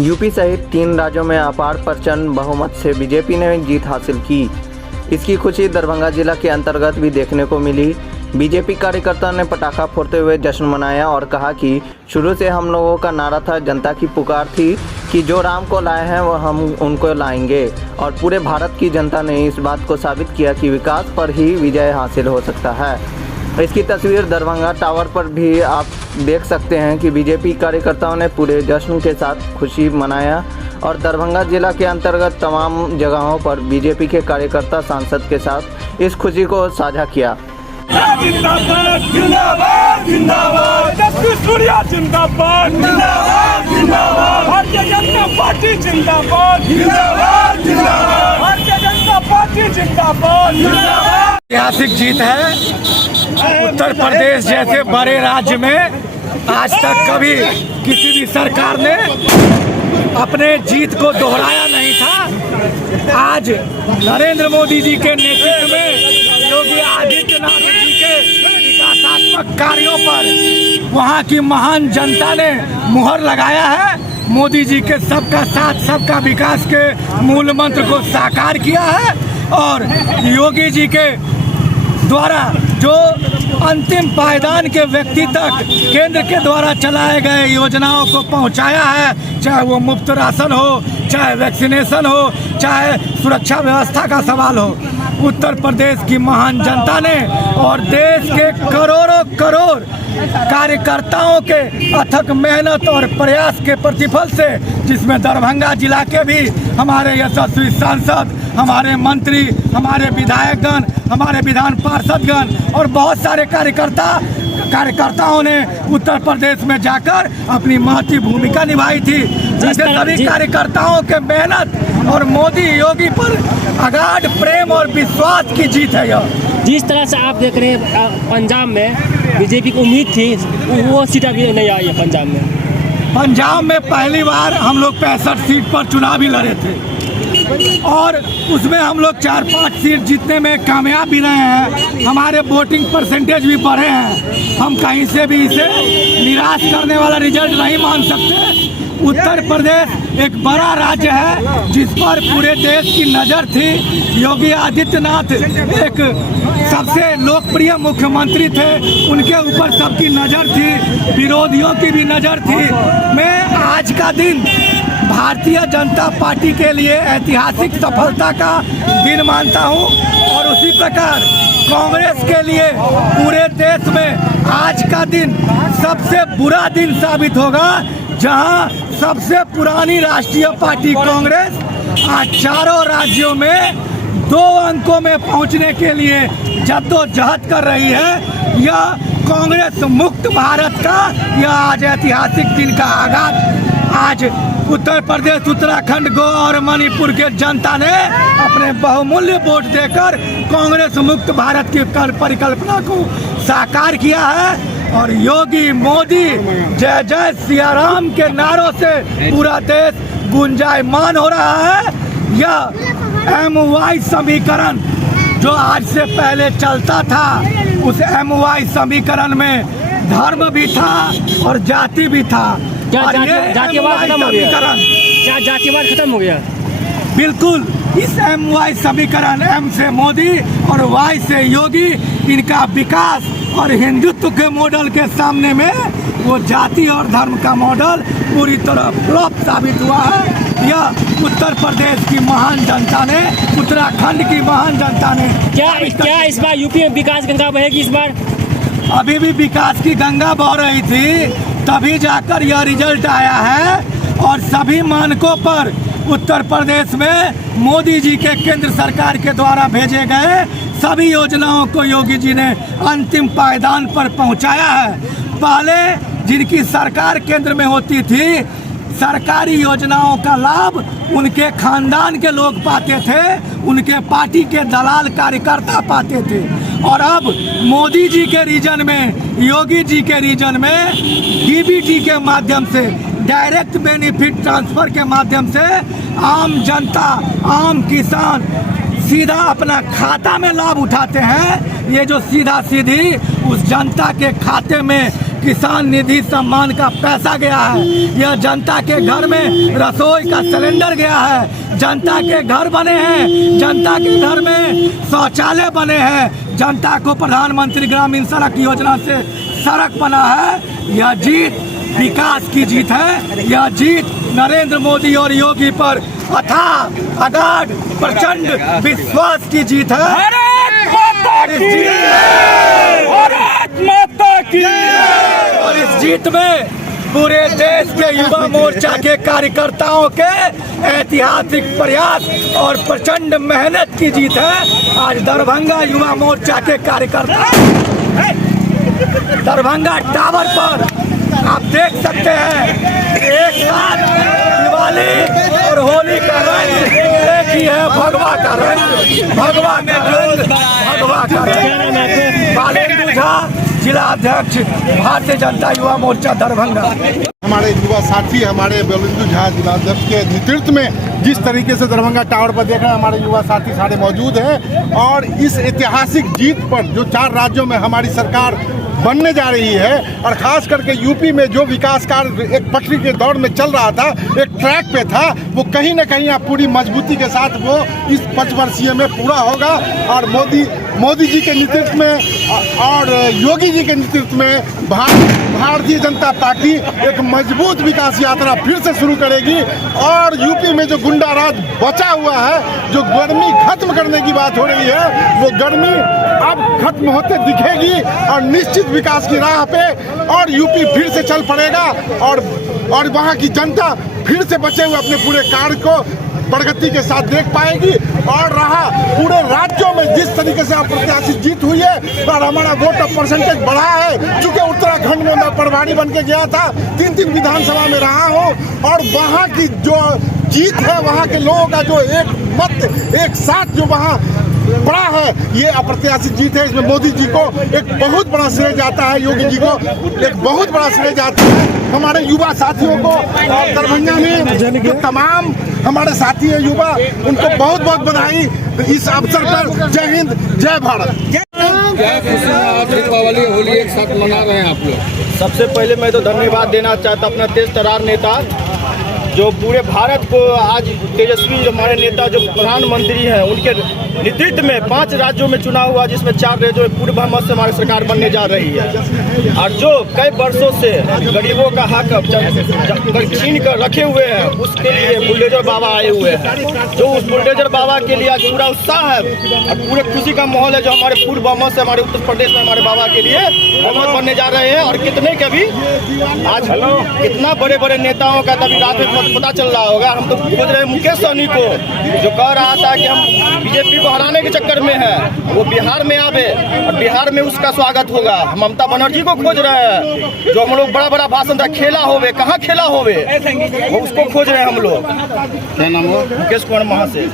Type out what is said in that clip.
UP सहित 3 राज्यों में अपार प्रचंड बहुमत से बीजेपी ने जीत हासिल की। इसकी खुशी दरभंगा जिला के अंतर्गत भी देखने को मिली। बीजेपी कार्यकर्ताओं ने पटाखा फोड़ते हुए जश्न मनाया और कहा कि शुरू से हम लोगों का नारा था, जनता की पुकार थी कि जो राम को लाए हैं वो हम उनको लाएंगे। और पूरे भारत की जनता ने इस बात को साबित किया कि विकास पर ही विजय हासिल हो सकता है। इसकी तस्वीर दरभंगा टावर पर भी आप देख सकते हैं कि बीजेपी कार्यकर्ताओं ने पूरे जश्न के साथ खुशी मनाया और दरभंगा जिला के अंतर्गत तमाम जगहों पर बीजेपी के कार्यकर्ता सांसद के साथ इस खुशी को साझा किया। जिंदाबाद जिंदाबाद जिंदाबाद तेजस्वी सूर्या जिंदाबाद जिंदाबाद जिंदाबाद भारतीय जनता पार्टी जिंदाबाद जिंदाबाद जिंदाबाद भारतीय जनता पार्टी जिंदाबाद जिंदाबाद। ऐतिहासिक जीत है। उत्तर प्रदेश जैसे बड़े राज्य में आज तक कभी किसी भी सरकार ने अपने जीत को दोहराया नहीं था। आज नरेंद्र मोदी जी के नेतृत्व में योगी आदित्यनाथ जी के विकासात्मक कार्यों पर वहां की महान जनता ने मुहर लगाया है। मोदी जी के सबका साथ सबका विकास के मूल मंत्र को साकार किया है और योगी जी के द्वारा जो अंतिम पायदान के व्यक्ति तक केंद्र के द्वारा चलाए गए योजनाओं को पहुंचाया है, चाहे वो मुफ्त राशन हो, चाहे वैक्सीनेशन हो, चाहे सुरक्षा व्यवस्था का सवाल हो। उत्तर प्रदेश की महान जनता ने और देश के करोड़ों करोड़ कार्यकर्ताओं के अथक मेहनत और प्रयास के प्रतिफल से, जिसमें दरभंगा जिला के भी हमारे यशस्वी सांसद, हमारे मंत्री, हमारे विधायकगण, हमारे विधान पार्षदगण और बहुत सारे कार्यकर्ताओं ने उत्तर प्रदेश में जाकर अपनी महती भूमिका निभाई थी। जैसे सभी कार्यकर्ताओं के मेहनत और मोदी योगी पर अगाध प्रेम और विश्वास की जीत है यह। जिस तरह से आप देख रहे हैं पंजाब में बीजेपी को उम्मीद थी, वो सीट अभी नहीं आई है पंजाब में। पंजाब में पहली बार हम लोग 65 सीट पर चुनाव ही लड़े थे और उसमें हम लोग 4-5 सीट जीतने में कामयाब भी रहे हैं। हमारे वोटिंग परसेंटेज भी बढ़े हैं। हम कहीं से भी इसे निराश करने वाला रिजल्ट नहीं मान सकते। उत्तर प्रदेश एक बड़ा राज्य है जिस पर पूरे देश की नज़र थी। योगी आदित्यनाथ एक सबसे लोकप्रिय मुख्यमंत्री थे, उनके ऊपर सबकी नज़र थी, विरोधियों की भी नज़र थी। मैं आज का दिन भारतीय जनता पार्टी के लिए ऐतिहासिक सफलता का दिन मानता हूं और उसी प्रकार कांग्रेस के लिए पूरे देश में आज का दिन सबसे बुरा दिन साबित होगा, जहां सबसे पुरानी राष्ट्रीय पार्टी कांग्रेस आज चारों राज्यों में 2 अंकों में पहुंचने के लिए जद्दोजहद कर रही है। यह कांग्रेस मुक्त भारत का यह आज ऐतिहासिक दिन का आगाज आज उत्तर प्रदेश, उत्तराखंड, गोवा और मणिपुर के जनता ने अपने बहुमूल्य वोट देकर कांग्रेस मुक्त भारत की परिकल्पना को साकार किया है। और योगी मोदी जय जय सिया राम के नारों से पूरा देश गुंजायमान हो रहा है। यह MY समीकरण जो आज से पहले चलता था, उस MY समीकरण में धर्म भी था और जाति भी था। जातिवाद खत्म हो गया? क्या जातिवाद खत्म हो गया? बिल्कुल। इस MY समीकरण, M से मोदी और Y से योगी, इनका विकास और हिंदुत्व के मॉडल के सामने में वो जाति और धर्म का मॉडल पूरी तरह फ्लॉप साबित हुआ है। यह उत्तर प्रदेश की महान जनता ने, उत्तराखंड की महान जनता ने क्या इस बार यूपी में विकास गंगा बहेगी? इस बार अभी भी विकास की गंगा बह रही थी, तभी जाकर यह रिजल्ट आया है। और सभी मानकों पर उत्तर प्रदेश में मोदी जी के केंद्र सरकार के द्वारा भेजे गए सभी योजनाओं को योगी जी ने अंतिम पायदान पर पहुंचाया है। पहले जिनकी सरकार केंद्र में होती थी, सरकारी योजनाओं का लाभ उनके खानदान के लोग पाते थे, उनके पार्टी के दलाल कार्यकर्ता पाते थे। और अब मोदी जी के रीजन में, योगी जी के रीजन में DBT के माध्यम से, डायरेक्ट बेनिफिट ट्रांसफर के माध्यम से आम जनता, आम किसान सीधा अपना खाता में लाभ उठाते हैं। ये जो सीधा सीधी उस जनता के खाते में किसान निधि सम्मान का पैसा गया है, यह जनता के घर में रसोई का सिलेंडर गया है, जनता के घर बने हैं, जनता के घर में शौचालय बने हैं, जनता को प्रधानमंत्री ग्रामीण सड़क योजना से सड़क बना है। यह जीत विकास की जीत है, यह जीत नरेंद्र मोदी और योगी पर अथाह अगाध प्रचंड विश्वास की जीत है। भारत माता की भारत माता की। और इस जीत में पूरे देश के युवा मोर्चा के कार्यकर्ताओं के ऐतिहासिक प्रयास और प्रचंड मेहनत की जीत है। आज दरभंगा युवा मोर्चा के कार्यकर्ता दरभंगा टावर पर आप देख सकते हैं एक साथ दिवाली और होली का रंग एक ही है, भगवा का रंग, भगवा का रंग, भगवा का रंग। बालेंदु झा, जिला अध्यक्ष, भारतीय जनता युवा मोर्चा दरभंगा। हमारे युवा साथी हमारे बालेंदु झा जिलाध्यक्ष के नेतृत्व में जिस तरीके से दरभंगा टावर पर देख रहे हैं, हमारे युवा साथी सारे मौजूद हैं और इस ऐतिहासिक जीत पर जो 4 राज्यों में हमारी सरकार बनने जा रही है और खास करके यूपी में जो विकास कार्य एक पटरी के दौर में चल रहा था, एक ट्रैक पे था, वो कहीं ना कहीं अब पूरी मजबूती के साथ वो इस 5 वर्षीय में पूरा होगा। और मोदी जी के नेतृत्व में और योगी जी के नेतृत्व में भारतीय जनता पार्टी एक मजबूत विकास यात्रा फिर से शुरू करेगी और यूपी में जो गुंडा राज बचा हुआ है, जो गर्मी खत्म करने की बात हो रही है, वो गर्मी अब खत्म होते दिखेगी और निश्चित विकास की राह पे और यूपी फिर से चल पड़ेगा और वहाँ की जनता फिर से बचे हुए अपने पूरे कार्य को प्रगति के साथ देख पाएगी। और रहा पूरे राज्यों में जिस तरीके से अप्रत्याशित जीत हुई है और हमारा वोट ऑफ परसेंटेज बढ़ा है, चूंकि उत्तराखंड में मैं प्रभारी बन के गया था, 3 विधानसभा में रहा हूँ और वहाँ की जो जीत है, वहाँ के लोगों का जो एक मत एक साथ जो वहाँ बड़ा है, ये अप्रत्याशित जीत है। इसमें मोदी जी को एक बहुत बड़ा श्रेय जाता है, योगी जी को एक बहुत बड़ा श्रेय जाता है, हमारे युवा साथियों को और दरभंगा में जो तमाम हमारे साथी हैं युवा, उनको बहुत बहुत बधाई इस अवसर पर। जय हिंद, जय भारत। दीपावली होली एक साथ मना रहे हैं आप लोग। सबसे पहले मैं तो धन्यवाद देना चाहता अपना तेज तर्रार नेता जो पूरे भारत को आज तेजस्वी जो हमारे नेता जो प्रधानमंत्री हैं, उनके नेतृत्व में 5 राज्यों में चुनाव हुआ, जिसमें 4 राज्यों में पूर्ण बहुमत से हमारी सरकार बनने जा रही है। और जो कई वर्षों से गरीबों का हक छीन कर रखे हुए हैं, उसके लिए बुलडोजर बाबा आए हुए हैं। जो उस बुलडोजर बाबा के लिए आज पूरा उत्साह है और पूरे खुशी का माहौल है, जो हमारे पूर्ण बहुमत से हमारे उत्तर प्रदेश में हमारे बाबा के लिए बहुमत बनने जा रहे हैं। और कितने के भी आज कितना बड़े बड़े नेताओं का तभी रात में पता चल रहा होगा। हम तो खोज रहे हैं मुकेश सहनी को, जो कह रहा था कि हम बीजेपी को हराने के चक्कर में है, वो बिहार में आवे और बिहार में उसका स्वागत होगा। हम ममता बनर्जी को खोज रहे हैं, जो हम लोग बड़ा बड़ा भाषण था, खेला होवे, कहाँ खेला होवे, वो उसको खोज रहे हैं हम लोग। क्या नाम हुआ? मुकेश कुमार महासेठ।